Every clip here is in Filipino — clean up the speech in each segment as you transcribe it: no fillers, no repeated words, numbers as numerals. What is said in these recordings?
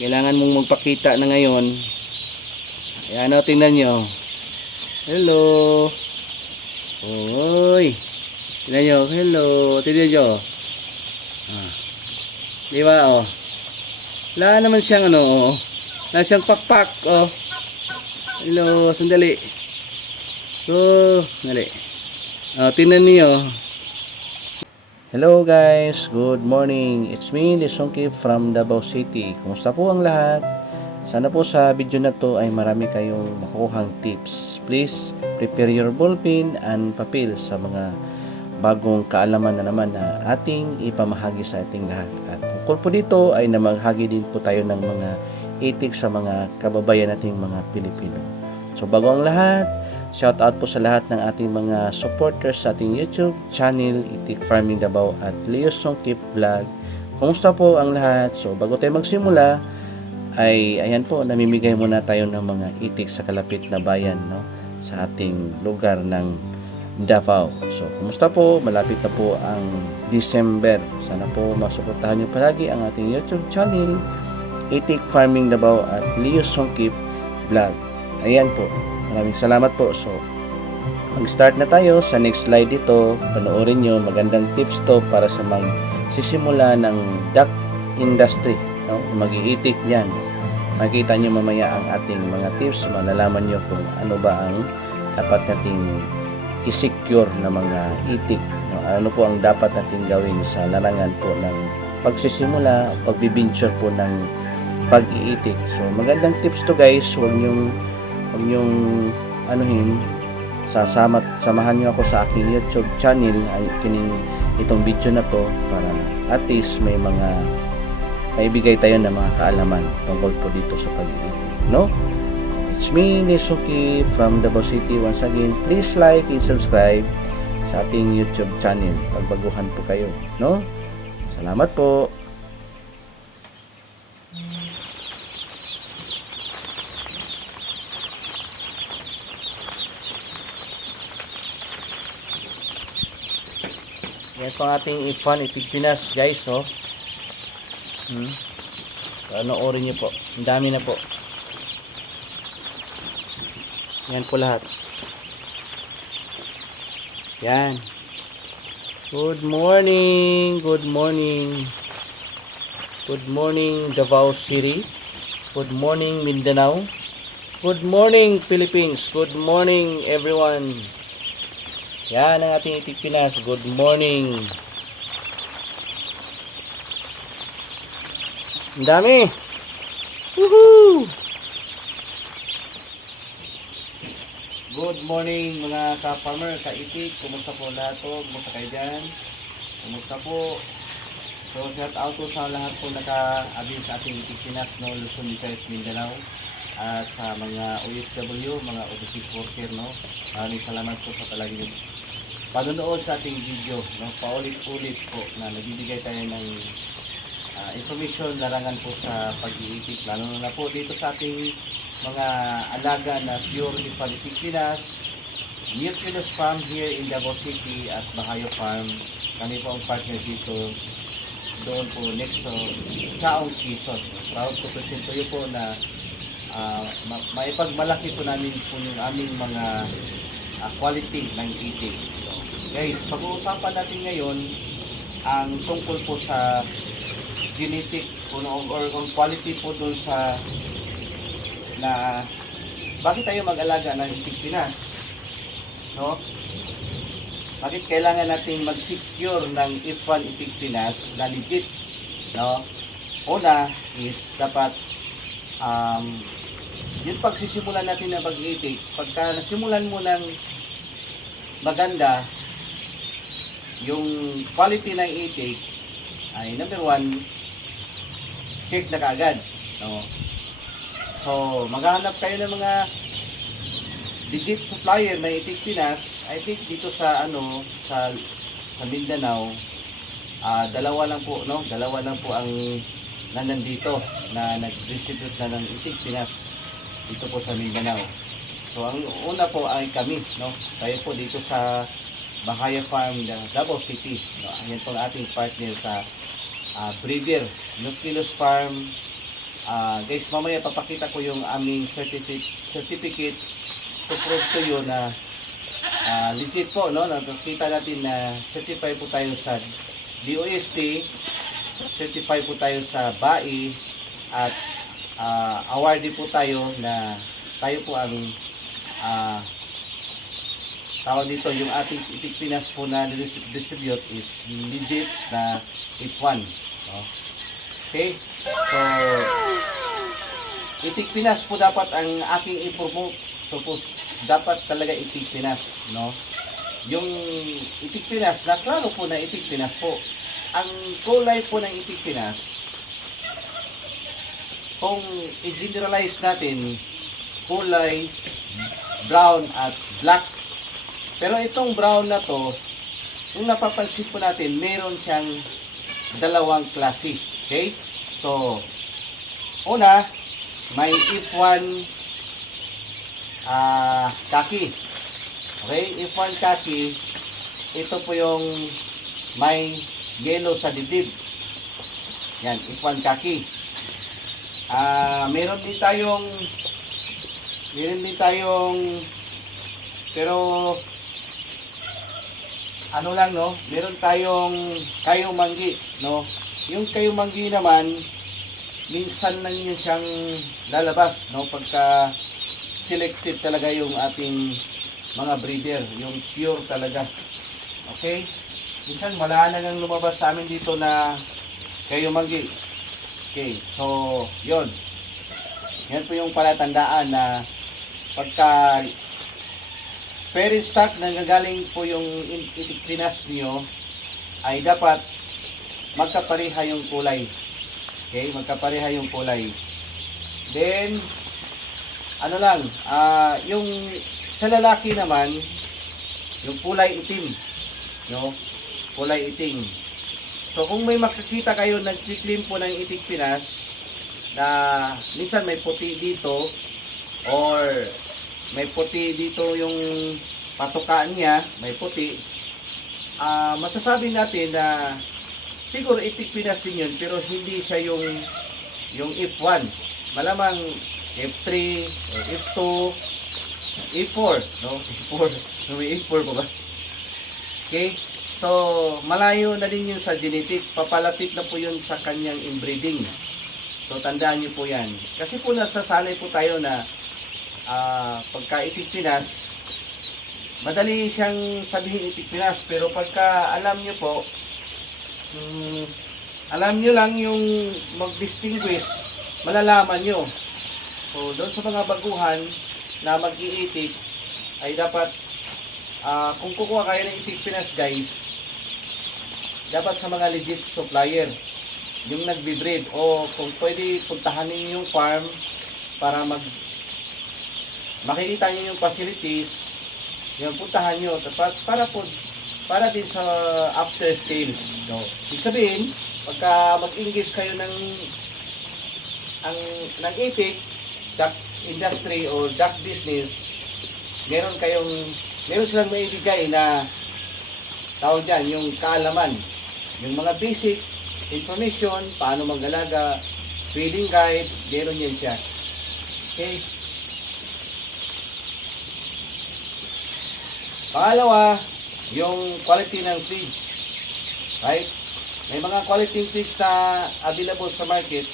Kailangan mong magpakita na ngayon. Ayan o, tingnan nyo. Hello. Oy. Tingnan nyo. Hello. Tingnan nyo. Di ba o? Wala naman siyang ano. Wala siyang pakpak o. Hello. Sandali. Sandali. O, tingnan niyo. Hello guys, good morning. It's me, Lisongki from Davao City. Kumusta po ang lahat? Sana po sa video na to ay marami kayong makukuhang tips. Please prepare your ballpen and papel sa mga bagong kaalaman na naman na ating ipamahagi sa ating lahat. At ukol po dito ay namaghagi din po tayo ng mga itik sa mga kababayan nating mga Pilipino. So bago ang lahat, shout out po sa lahat ng ating mga supporters sa ating YouTube channel, Itik Farming Davao at Leo Songkip Vlog. Kumusta po ang lahat? So bago tayo magsimula, ay ayan po, namimigay muna tayo ng mga itik sa kalapit na bayan, no? Sa ating lugar ng Davao. So kumusta po? Malapit na po ang December. Sana po masuportahan niyo palagi ang ating YouTube channel, Itik Farming Davao at Leo Songkip Vlog. Ayan po. Maraming salamat po. So, mag-start na tayo sa next slide dito. Panoorin nyo, magandang tips to para sa magsisimula ng duck industry. No? Mag-iitik yan. Makikita nyo mamaya ang ating mga tips. Malalaman nyo kung ano ba ang dapat nating i-secure na mga itik. No? Ano po ang dapat nating gawin sa larangan po ng pagsisimula, pagbibinture po ng pag-iitik. So, magandang tips to guys. Huwag nyong anuhin, samahan nyo ako sa aking YouTube channel ay itong video na to para at least may mga maibigay tayo ng mga kaalaman tungkol po dito sa pag-iitik, no? It's me, Nesuki from Davao City. Once again, please like and subscribe sa ating YouTube channel. Pagbaguhan po kayo, no? Salamat po. Yan po ang ating Ifan Itik Pinas guys, oh. Panoorin nyo po. Ang dami na po. Yan po lahat. Yan. Good morning. Good morning. Good morning Davao City. Good morning Mindanao. Good morning Philippines. Good morning everyone. Yan ang ating Itik Pinas. Good morning. Ang dami. Woohoo! Good morning mga ka-farmer, ka-itik. Kumusta po lahat po? Kumusta kayo dyan? Kumusta po? So, shout out po sa lahat po naka-abin sa ating Itik Pinas, no? Luzon, Visayas, Mindanao. At sa mga OFW, mga overseas worker, no? Maraming salamat po sa palaging panonood sa ating video, no? Paulit-ulit po na nagbibigay tayo ng information, larangan po sa pag-iitik, lalo na po dito sa ating mga alaga na pure Ifan Itik Pinas, Nucleus Farm here in Davao City at Bahayo Farm. Kami po ang partner dito doon po next to Chaong Quezon. Proud to present to you po na maipagmalaki po namin po yung aming mga quality ng itik. Guys, pag-uusapan natin ngayon ang tungkol po sa genetic or quality po doon sa na bakit tayo mag-alaga ng Itik Pinas, no? Bakit kailangan natin mag-secure ng Ifan Itik Pinas na legit, no? Una is dapat yung pagsisimulan natin na pag-iitik, pagka nasimulan mo ng maganda yung quality ng itik ay number one, check na kaagad, no? So maghahanap kayo ng mga legit supplier na Itik Pinas. I think dito sa sa Mindanao, dalawa lang po, no? Dalawa lang po ang nandito na nag-distribute na ng Itik Pinas dito po sa Mindanao. So ang una po ay kami, no? Tayo po dito sa Bahayo Farm, Davao City, no? Ayan po ang ating partner sa breeder, Nucleus Farm Guys, mamaya papakita ko yung aming certificate to prove to you na legit po, no? Nakikita natin na certified po tayo sa DOST, certified po tayo sa BAI, at awarded po tayo na tayo po ang tawag dito, yung ating Itik Pinas po na distribute is legit na F1. No? Okay? So, Itik Pinas po dapat ang aking i-promote. So, dapat talaga Itik Pinas, no? Yung Itik Pinas, na klaro po na Itik Pinas po. Ang kulay po ng Itik Pinas, kung i-generalize natin, kulay brown at black. Pero itong brown na to, kung napapansin po natin, meron siyang dalawang klase. Okay? So, una, may F1 kaki. Okay? F1 kaki, ito po yung may yellow sa dibdib. Yan, F1 kaki. Meron din tayong pero ano lang, no, meron tayong kayumanggi, no. Yung kayumanggi naman minsan lang yun siyang lalabas, no, pagka selected talaga yung ating mga breeder, yung pure talaga. Okay, minsan wala na nang lumabas sa amin dito na kayumanggi. Okay, so yun, yan po yung palatandaan na pagka parent stock na gagaling po yung Itik Pinas niyo, ay dapat magkapareha yung kulay. Okay, magkapareha yung kulay. Then, ano lang, yung sa lalaki naman, yung kulay itim. No? Kulay itim. So, kung may makikita kayo nag-claim po ng Itik Pinas, na minsan may puti dito, or may puti dito yung patukaan niya, may puti, masasabi natin na siguro Itik Pinas din yun, pero hindi siya yung F1. Malamang F3, or F2, F4, no? F4. May F4 pa ba? Okay? So, malayo na din yun sa genetic. Papalapit na po yun sa kanyang inbreeding. So, tandaan nyo po yan. Kasi po nasasanay po tayo na pagka Itik Pinas, madali siyang sabihin Itik Pinas, pero pagka alam nyo po, alam nyo lang yung mag-distinguish, malalaman nyo. So, doon sa mga baguhan na mag-iitik, ay dapat, kung kukuha kayo ng Itik Pinas, guys, dapat sa mga legit supplier, yung nagbe-breed, o kung pwede puntahan niyo yung farm para makikita niyo yung facilities, yung puntahan niyo para din sa after sales, no. Ibig sabihin, pagka mag-engage kayo ng itik, duck industry or duck business, meron silang maibigay na tawag dyan, yung kaalaman, yung mga basic information, paano mag-alaga, feeding guide, meron yan siya. Okay? Pangalawa, yung quality ng feeds. Right? May mga quality feeds na available sa market.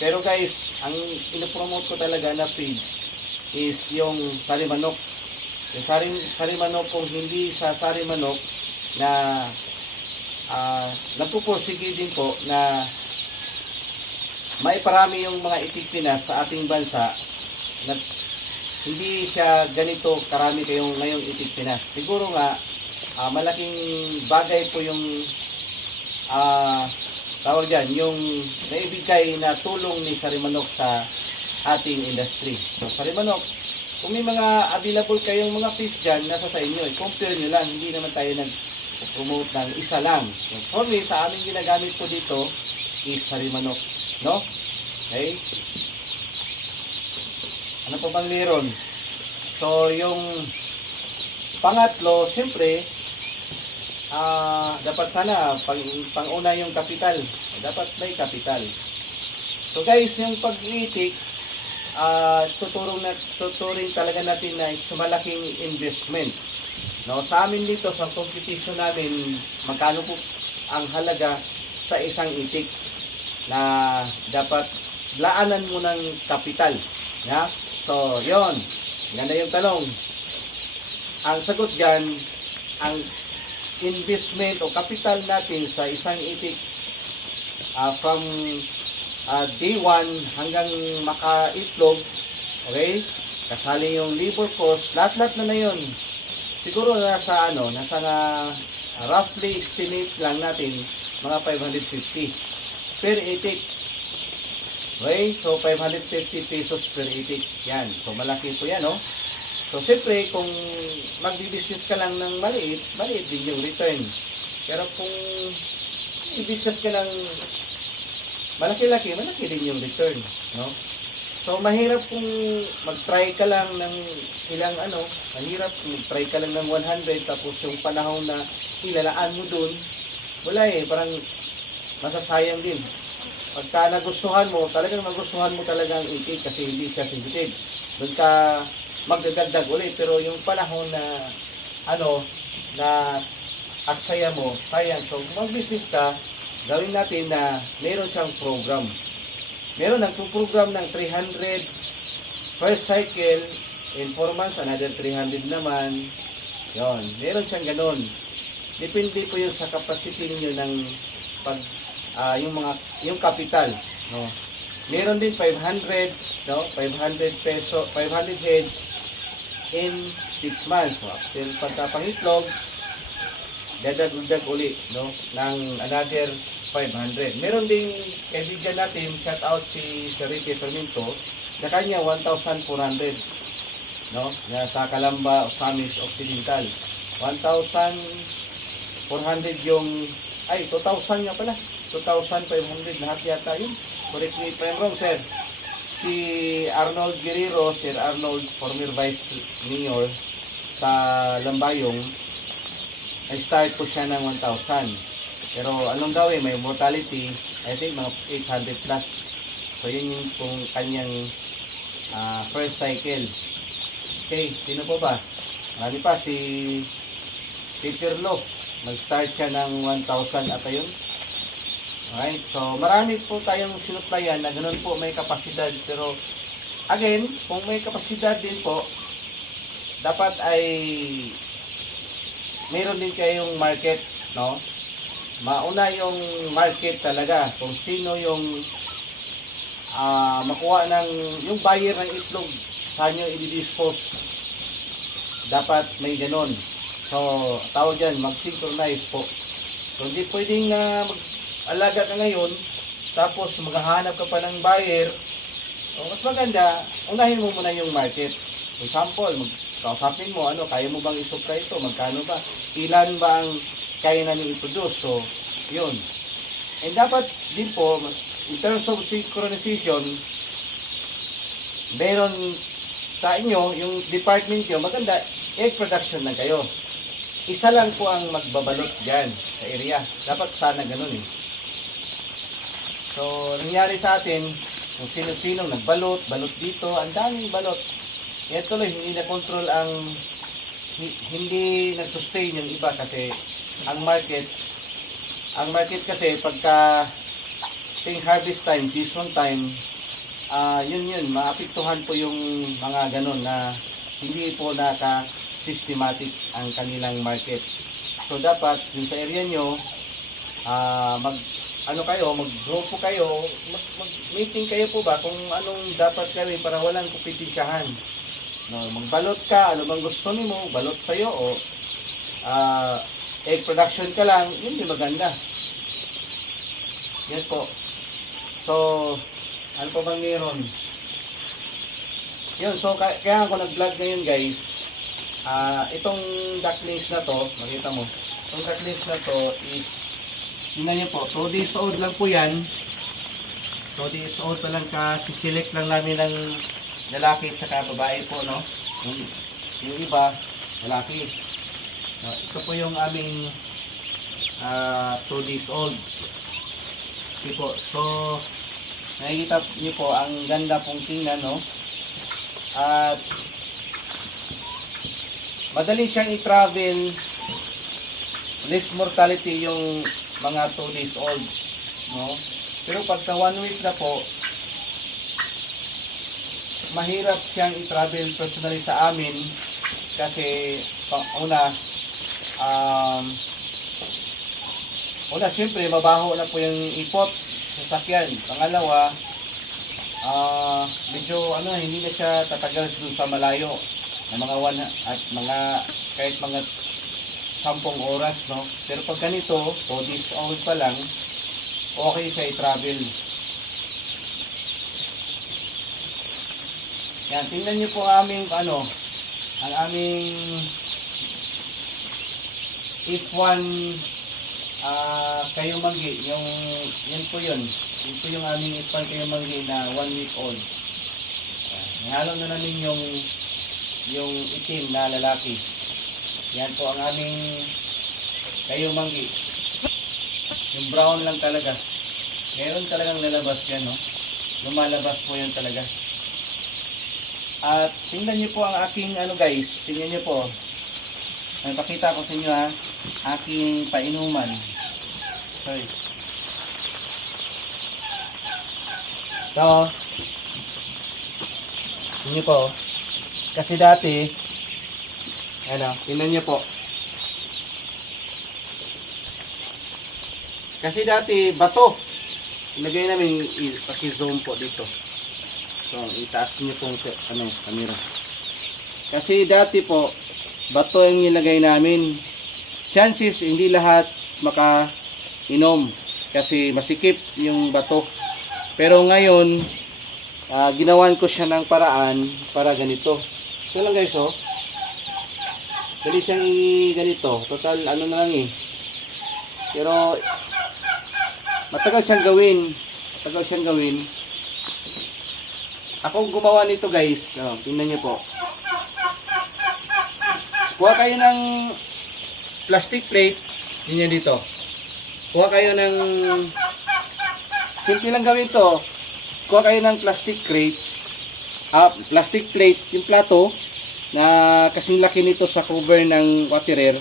Pero guys, ang inopromote ko talaga na feeds is yung sari manok. Yung sari manok, kung hindi sa sari manok na nagpupursige din po na maiparami yung mga Itik Pinas sa ating bansa, na hindi siya ganito karami kayong ngayong Itik Pinas. Siguro nga, malaking bagay po yung tawag dyan, yung naibigay na tulong ni Sarimanok sa ating industry. So, Sarimanok, kung may mga available kayong mga fish dyan, nasa sa inyo, compare nyo lang, hindi naman tayo nag-promote ng isa lang. So, for me, sa aming ginagamit po dito is Sarimanok. No? Okay? Ano pa bang meron? So, yung pangatlo, siyempre, dapat sana, pang-una yung kapital. Dapat may kapital. So guys, yung pag-itik, tuturing talaga natin na it's malaking investment. No, sa amin dito sa competition namin, magkano po ang halaga sa isang itik na dapat laanan mo ng kapital. Yeah? So, yon. Ganda yung tanong. Ang sagot dyan, ang investment o kapital natin sa isang itik from day 1 hanggang makaitlog, okay? Kasali yung labor cost, lahat-lahat na yun. Siguro nasa roughly estimate lang natin mga 550 per itik. Okay, so 550 pesos per itik. Yan, so malaki po yan, no? So siyempre, kung magbi-business ka lang ng maliit din yung return. Pero kung i-business ka lang malaki din yung return, no? So, mahirap kung mag-try ka lang ng mahirap kung mag-try ka lang ng 100 tapos yung panahon na ilalaan mo dun, wala parang masasayang din. Pagka nagustuhan mo talaga ang itik kasi hindi siya sensitive. Doon ka magdadagdag ulit, pero yung panahon na na aksaya mo, sayang. So, kung mag-business ka, gawin natin na meron siyang program. Meron ng program ng 300 first cycle, in 4 months, another 300 naman. Yon, meron siyang ganun. Depende po yun sa capacity niyo ng yung capital, no. Meron din 500, no, 500 peso, 500 heads in 6 months. So, after pagkapangitlog, dadagdag uli, no, ng another 500. Meron ding kaibigan natin, shout out si Ricky Fermento, sa kanya 1,400, no, sa Calamba, Osamis Occidental. 1,400 yung 2,000 nga pala, 2,500 lahat yata yun. Correct me if I'm wrong, sir. Si Arnold Guerrero, Sir Arnold, former Vice Mayor sa Lambayong, ay start po siya ng 1,000. Pero anong gawin, may mortality, I think mga 800 plus. So yun yung kung kanyang first cycle. Okay, sino po ba? Marami pa, si Peter Lo. Mag-start siya ng 1,000 ata yun. Alright, so marami po tayong sinuplayan na ganun po may kapasidad. Pero again, kung may kapasidad din po, dapat ay meron din kayong market, no? Mauna yung market talaga, kung sino yung makuha ng yung buyer ng itlog, saan nyo i-dispose, dapat may ganon. So tawag dyan, mag-synchronize po. So hindi pwedeng na mag-alaga ka ngayon tapos maghahanap ka pa ng buyer. O, mas maganda, unahin mo muna yung market. For example, kausapin mo, kaya mo bang i-supply ito, magkano ba, ilan ba ang kaya namin i-produce. So, yun. And dapat din po, in terms of synchronization, meron sa inyo, yung department nyo, maganda, egg production lang kayo. Isa lang po ang magbabalot dyan sa area. Dapat sana ganun eh. So, nangyari sa atin, kung sino-sino nagbalot, balot dito, ang daming balot. Kaya tuloy, hindi na-control hindi nag-sustain yung iba kasi ang market kasi pagka harvest time, season time, yun, maapektuhan po yung mga ganun na hindi po naka-systematic ang kanilang market. So dapat yung sa area nyo, mag-grupo kayo, mag-meeting kayo po ba kung anong dapat gawin para walang kompetensyahan. No, magbalot ka, ano bang gusto mo, balot sa'yo o egg production ka lang, yun yung maganda. Yan po. So, ano pa bang meron? Yun, so kaya ako nag-vlog ngayon guys. Itong ducklings na to, makita mo, itong ducklings na to is, tingnan nyo po, 2 days old lang po yan. 2 days old pa lang select lang namin ng lalaki at saka babae po, no? Yung iba, lalaki. Ito po yung aming 2 days old. Okay po. So, Nakikita niyo po, ang ganda pong tingnan, no? At madali siyang i-travel, less mortality yung mga 2 days old, no? Pero pagka 1 week na po, mahirap siyang i-travel personally sa amin kasi una siyempre mabaho na po yung ipot sa sakyan. Pangalawa, medyo hindi na siya tatagal dun sa malayo na mga at mga kahit mga 10 oras, no? Pero pag ganito, 2 days old pa lang, okay siya i-travel. Yan, tingnan niyo po ang aming ang aming F1 kayumanggi, yun po yun po yung aming F1 kayumanggi na 1 week old. Nihalo na namin yung itim na lalaki. Yan po ang aming kayumanggi. Yung brown lang talaga. Meron talagang lalabas yan, no? Lumalabas po yan talaga. At tingnan niyo po ang aking guys, tingnan niyo po. Napakita ko sa inyo aking painuman. Sorry. Ito. Tingnan niyo po. Kasi dati, tingnan niyo po. Kasi dati, bato. Ilagay namin, paki-zoom po dito. So, itaas niyo pong camera. Kasi dati po, bato yung nilagay namin. Chances, hindi lahat makainom. Kasi masikip yung bato. Pero ngayon, ginawan ko siya ng paraan para ganito. Ito lang guys, oh. Dali siyang ganito. Total, na lang eh. Pero, matagal siyang gawin. Ako gumawa nito guys. Tingnan niyo po. Kuha kayo ng plastic plate. Tingnan dito. Kuha kayo ng simple lang gawin to. Kuha kayo ng plastic crates. Plastic plate, yung plato na kasing laki nito sa cover ng waterer.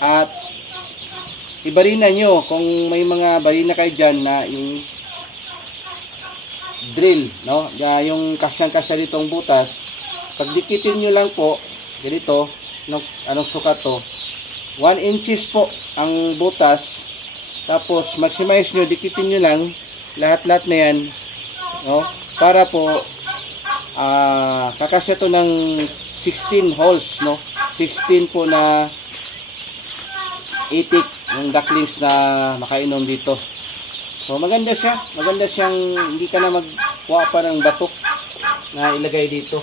At ibarina nyo kung may mga barina kayo dyan na yung drill, no? Yung kasyang-kasya ditong butas. Pagdikitin nyo lang po, ganito, anong sukat to? 1 inches po ang butas. Tapos, maximize nyo, dikitin nyo lang, lahat-lahat na yan, no? Para po, kakasya to ng 16 holes, no? 16 po na itik, yung ducklings na makainom dito. So maganda siya, hindi ka na magkuha pa ng batok na ilagay dito.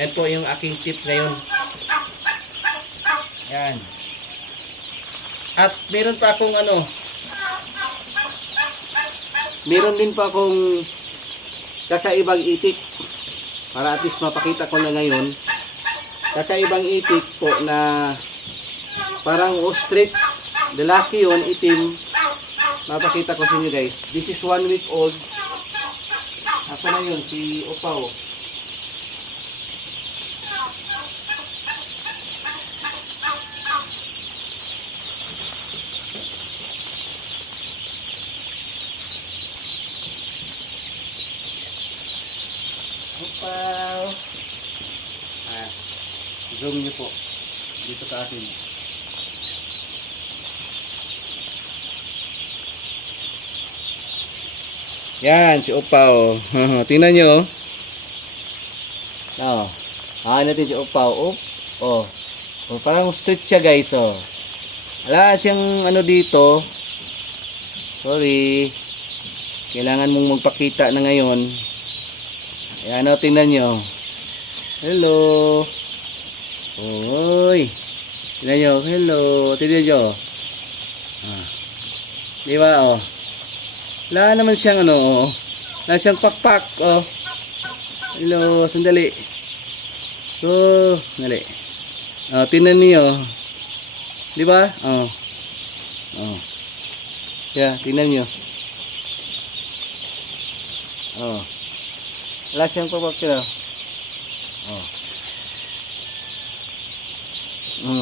Yan po yung aking tip ngayon. Yan. At meron pa akong meron din pa akong kakaibang itik para at least mapakita ko na ngayon. Kakaibang itik po na parang ostrich, lalaki yun, itim. Mapakita ko sa inyo guys. This is 1 week old. Asa na yun? Si Upaw. Upaw. Zoom nyo po. Dito sa akin. Yan, si Upaw. Tingnan nyo. Natin si Upaw. Parang street siya guys. Wala siyang dito. Sorry. Kailangan mong magpakita na ngayon. Ayan, tingnan nyo. Hello. Oy. Tingnan nyo. Hello. Tingnan nyo. Diba wala naman siyang wala siyang pakpak. Hello, sandali. Sandali. Tingnan niyo. Di ba? Yeah, tingnan niyo. Oh. Wala siyang papakira. Oh.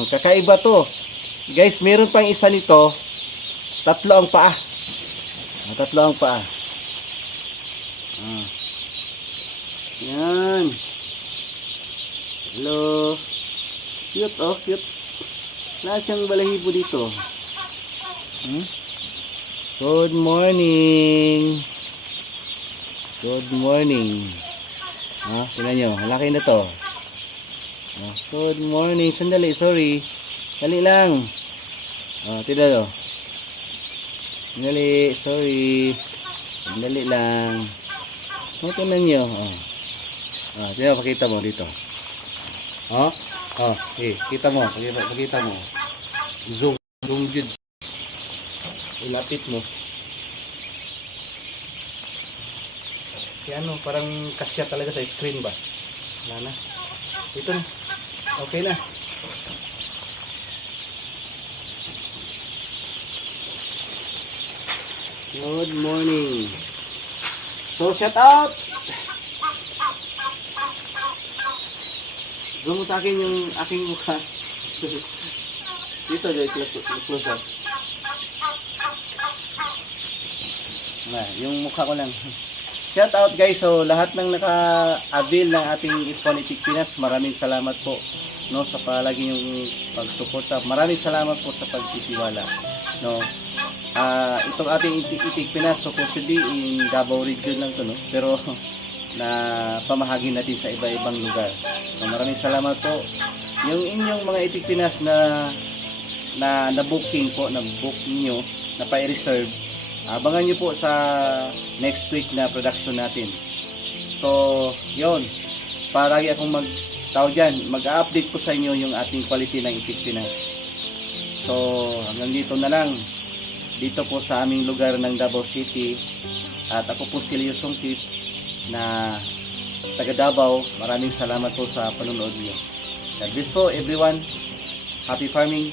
Kakaiba to. Guys, meron pang isa nito. Tatlo ang paa. Tatlo ang paa. Yan. Hello. Cute, oh, cute. Wala siyang balahibo dito. Good morning. Good morning. Tingnan nyo. Malaki na to. Good morning. Sandali, sorry. Dali lang. Tingnan nyo. Sandali, sorry. Sandali lang. Tingnan nyo. Tingnan, pakita mo dito. Kita mo. Pakita mo. Zoom. Zoom good. Ilapit mo. Ano, parang kasya talaga sa screen ba? Wala na. Ito na. Okay na. Good morning. So, shout out! Zoom mo sa akin yung aking mukha. Dito, close up. Yung mukha ko lang. Shout out guys, so lahat ng naka-avail ng ating Ipon Itik Pinas, maraming salamat po no sa palagi yung pagsuporta. Maraming salamat po sa pagtitiwala. No. Itong ating Itik Pinas, so supposedly in Davao region lang to, no. Pero na pamahagi natin sa iba-ibang lugar. So, maraming salamat po. Yung inyong mga Itik Pinas na booking po, na book niyo, na pa-reserve. Abangan nyo po sa next week na production natin. So, yun. Paragi akong mag-update po sa inyo yung ating quality ng Itik Pinas. So, hanggang dito na lang. Dito po sa aming lugar ng Davao City. At ako po si Leo Songkip na taga Davao. Maraming salamat po sa panonood niyo. God bless po everyone. Happy farming.